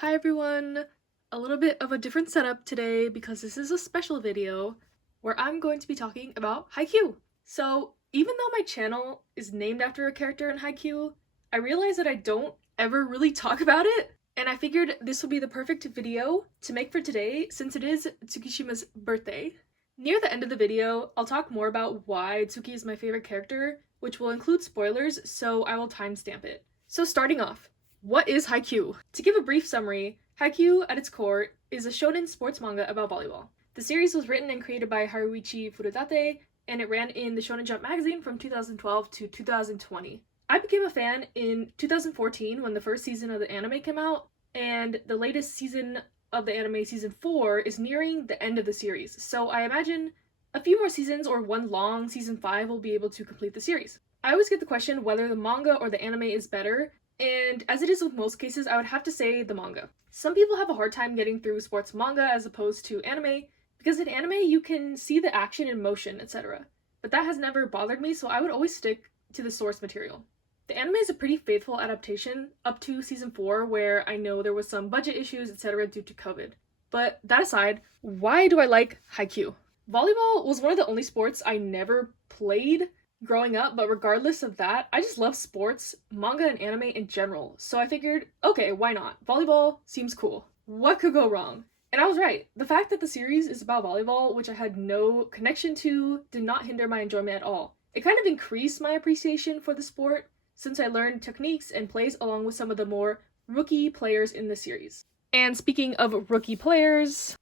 Hi everyone! A little bit of a different setup today because this is a special video where I'm going to be talking about haikyu. So even though my channel is named after a character in haikyu, I realize that I don't ever really talk about it, and I figured this would be the perfect video to make for today since it is Tsukishima's birthday. Near the end of the video, I'll talk more about why Tsuki is my favorite character, which will include spoilers, so I will timestamp it. So starting off, what is haikyu? To give a brief summary, haikyu at its core is a shonen sports manga about volleyball. The series was written and created by Haruichi Furudate, and it ran in the Shonen Jump magazine from 2012 to 2020. I became a fan in 2014 when the first season of the anime came out, and the latest season of the anime, season 4, is nearing the end of the series, so I imagine a few more seasons or one long season 5 will be able to complete the series. I always get the question whether the manga or the anime is better, and as it is with most cases, I would have to say the manga. Some people have a hard time getting through sports manga as opposed to anime, because in anime you can see the action in motion, etc. But that has never bothered me, so I would always stick to the source material. The anime is a pretty faithful adaptation up to season 4, where I know there was some budget issues, etc. due to COVID. But that aside, why do I like haikyu? Volleyball was one of the only sports I never played growing up, but regardless of that, I just love sports, manga, and anime in general, so I figured, okay, why not? Volleyball seems cool. What could go wrong? And I was right. The fact that the series is about volleyball, which I had no connection to, did not hinder my enjoyment at all. It kind of increased my appreciation for the sport, since I learned techniques and plays along with some of the more rookie players in the series. And speaking of rookie players,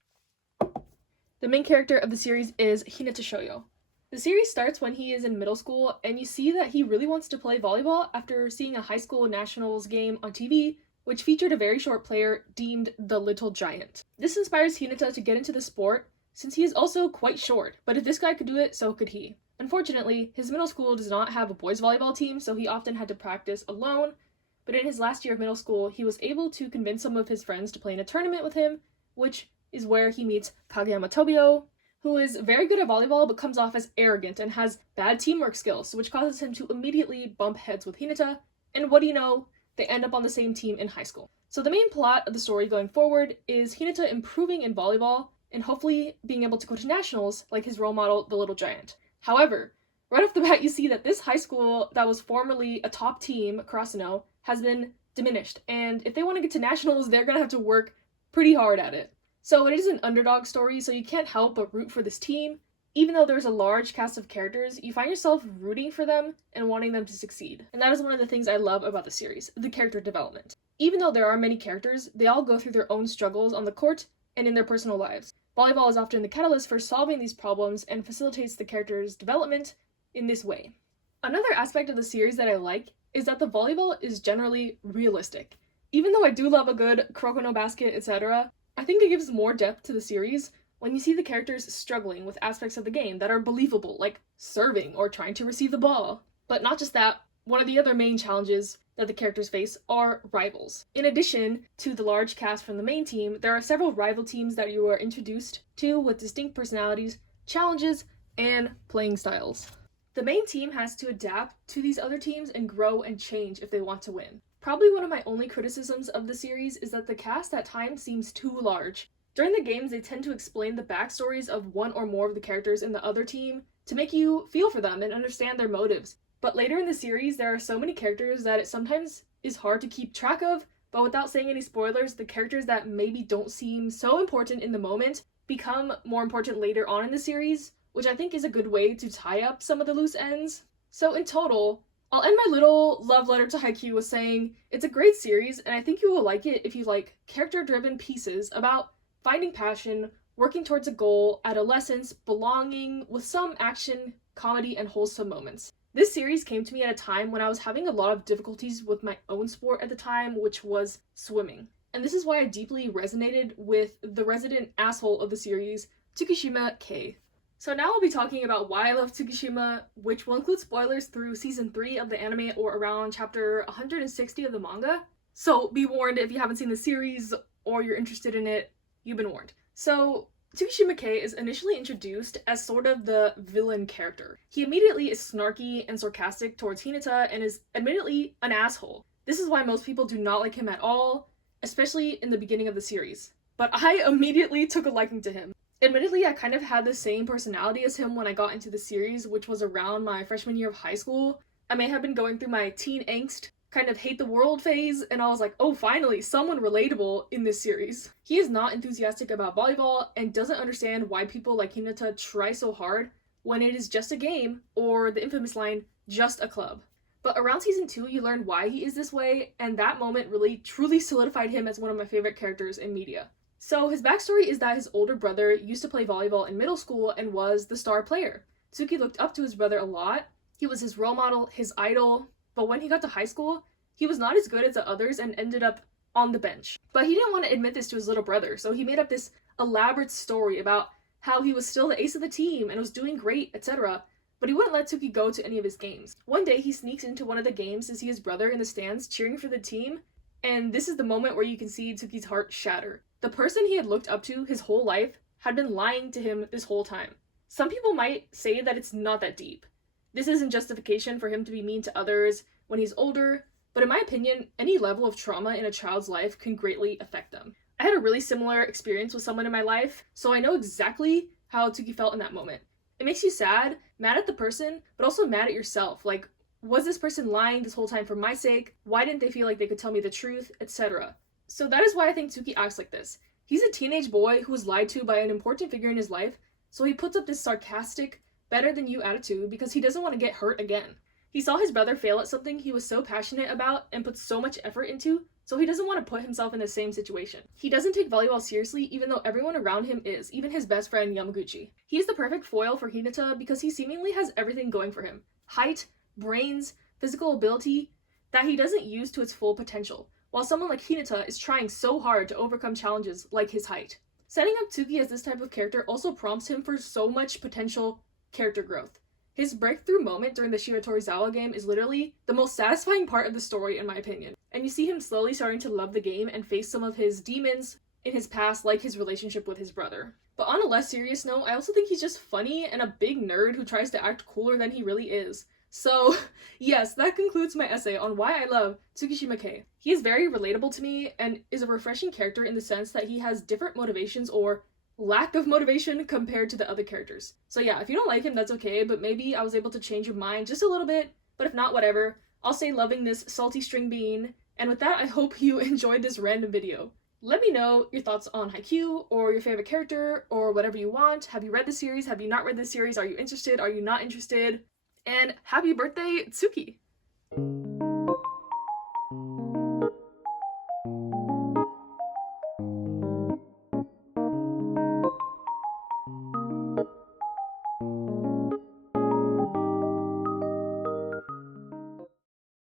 the main character of the series is Hinata Shoyo. The series starts when he is in middle school, and you see that he really wants to play volleyball after seeing a high school nationals game on TV, which featured a very short player deemed the Little Giant. This inspires Hinata to get into the sport, since he is also quite short, but if this guy could do it, so could he. Unfortunately, his middle school does not have a boys volleyball team, so he often had to practice alone, but in his last year of middle school, he was able to convince some of his friends to play in a tournament with him, which is where he meets Kageyama Tobio, who is very good at volleyball but comes off as arrogant and has bad teamwork skills, which causes him to immediately bump heads with Hinata, and what do you know, they end up on the same team in high school. So the main plot of the story going forward is Hinata improving in volleyball and hopefully being able to go to nationals like his role model, the Little Giant. However, right off the bat you see that this high school that was formerly a top team, Karasuno, has been diminished, and if they want to get to nationals, they're gonna have to work pretty hard at it. So it is an underdog story, so you can't help but root for this team. Even though there's a large cast of characters, you find yourself rooting for them and wanting them to succeed. And that is one of the things I love about the series, the character development. Even though there are many characters, they all go through their own struggles on the court and in their personal lives. Volleyball is often the catalyst for solving these problems and facilitates the character's development in this way. Another aspect of the series that I like is that the volleyball is generally realistic. Even though I do love a good Kuroko no basket, etc., I think it gives more depth to the series when you see the characters struggling with aspects of the game that are believable, like serving or trying to receive the ball. But not just that, one of the other main challenges that the characters face are rivals. In addition to the large cast from the main team, there are several rival teams that you are introduced to with distinct personalities, challenges, and playing styles. The main team has to adapt to these other teams and grow and change if they want to win. Probably one of my only criticisms of the series is that the cast at times seems too large. During the games, they tend to explain the backstories of one or more of the characters in the other team to make you feel for them and understand their motives. But later in the series, there are so many characters that it sometimes is hard to keep track of, but without saying any spoilers, the characters that maybe don't seem so important in the moment become more important later on in the series, which I think is a good way to tie up some of the loose ends. So in total, I'll end my little love letter to haikyu with saying it's a great series, and I think you will like it if you like character-driven pieces about finding passion, working towards a goal, adolescence, belonging, with some action, comedy, and wholesome moments. This series came to me at a time when I was having a lot of difficulties with my own sport at the time, which was swimming. And this is why I deeply resonated with the resident asshole of the series, Tsukishima K. So now I'll be talking about why I love Tsukishima, which will include spoilers through season 3 of the anime or around chapter 160 of the manga. So be warned if you haven't seen the series or you're interested in it, you've been warned. So Tsukishima K is initially introduced as sort of the villain character. He immediately is snarky and sarcastic towards Hinata and is admittedly an asshole. This is why most people do not like him at all, especially in the beginning of the series. But I immediately took a liking to him. Admittedly, I kind of had the same personality as him when I got into the series, which was around my freshman year of high school. I may have been going through my teen angst, kind of hate the world phase, and I was like, oh, finally, someone relatable in this series. He is not enthusiastic about volleyball and doesn't understand why people like Hinata try so hard when it is just a game, or the infamous line, just a club. But around season 2, you learn why he is this way, and that moment really truly solidified him as one of my favorite characters in media. So his backstory is that his older brother used to play volleyball in middle school and was the star player. Tsuki looked up to his brother a lot. He was his role model, his idol, but when he got to high school, he was not as good as the others and ended up on the bench. But he didn't want to admit this to his little brother, so he made up this elaborate story about how he was still the ace of the team and was doing great, etc. But he wouldn't let Tsuki go to any of his games. One day, he sneaks into one of the games to see his brother in the stands cheering for the team, and this is the moment where you can see Tsuki's heart shatter. The person he had looked up to his whole life had been lying to him this whole time. Some people might say that it's not that deep. This isn't justification for him to be mean to others when he's older, but in my opinion, any level of trauma in a child's life can greatly affect them. I had a really similar experience with someone in my life, so I know exactly how Tsuki felt in that moment. It makes you sad, mad at the person, but also mad at yourself. Like, was this person lying this whole time for my sake? Why didn't they feel like they could tell me the truth, etc.? So that is why I think Tsuki acts like this. He's a teenage boy who was lied to by an important figure in his life, so he puts up this sarcastic, better-than-you attitude because he doesn't want to get hurt again. He saw his brother fail at something he was so passionate about and put so much effort into, so he doesn't want to put himself in the same situation. He doesn't take volleyball seriously even though everyone around him is, even his best friend Yamaguchi. He's the perfect foil for Hinata because he seemingly has everything going for him. Height, brains, physical ability, that he doesn't use to its full potential, while someone like Hinata is trying so hard to overcome challenges like his height. Setting up Tsuki as this type of character also prompts him for so much potential character growth. His breakthrough moment during the Shiratorizawa game is literally the most satisfying part of the story in my opinion, and you see him slowly starting to love the game and face some of his demons in his past, like his relationship with his brother. But on a less serious note, I also think he's just funny and a big nerd who tries to act cooler than he really is. So yes, that concludes my essay on why I love Tsukishima Kei. He is very relatable to me and is a refreshing character in the sense that he has different motivations or lack of motivation compared to the other characters. So yeah, if you don't like him, that's okay, but maybe I was able to change your mind just a little bit, but if not, whatever. I'll stay loving this salty string bean, and with that, I hope you enjoyed this random video. Let me know your thoughts on haikyu, or your favorite character, or whatever you want. Have you read the series? Have you not read the series? Are you interested? Are you not interested? And happy birthday, Tsuki!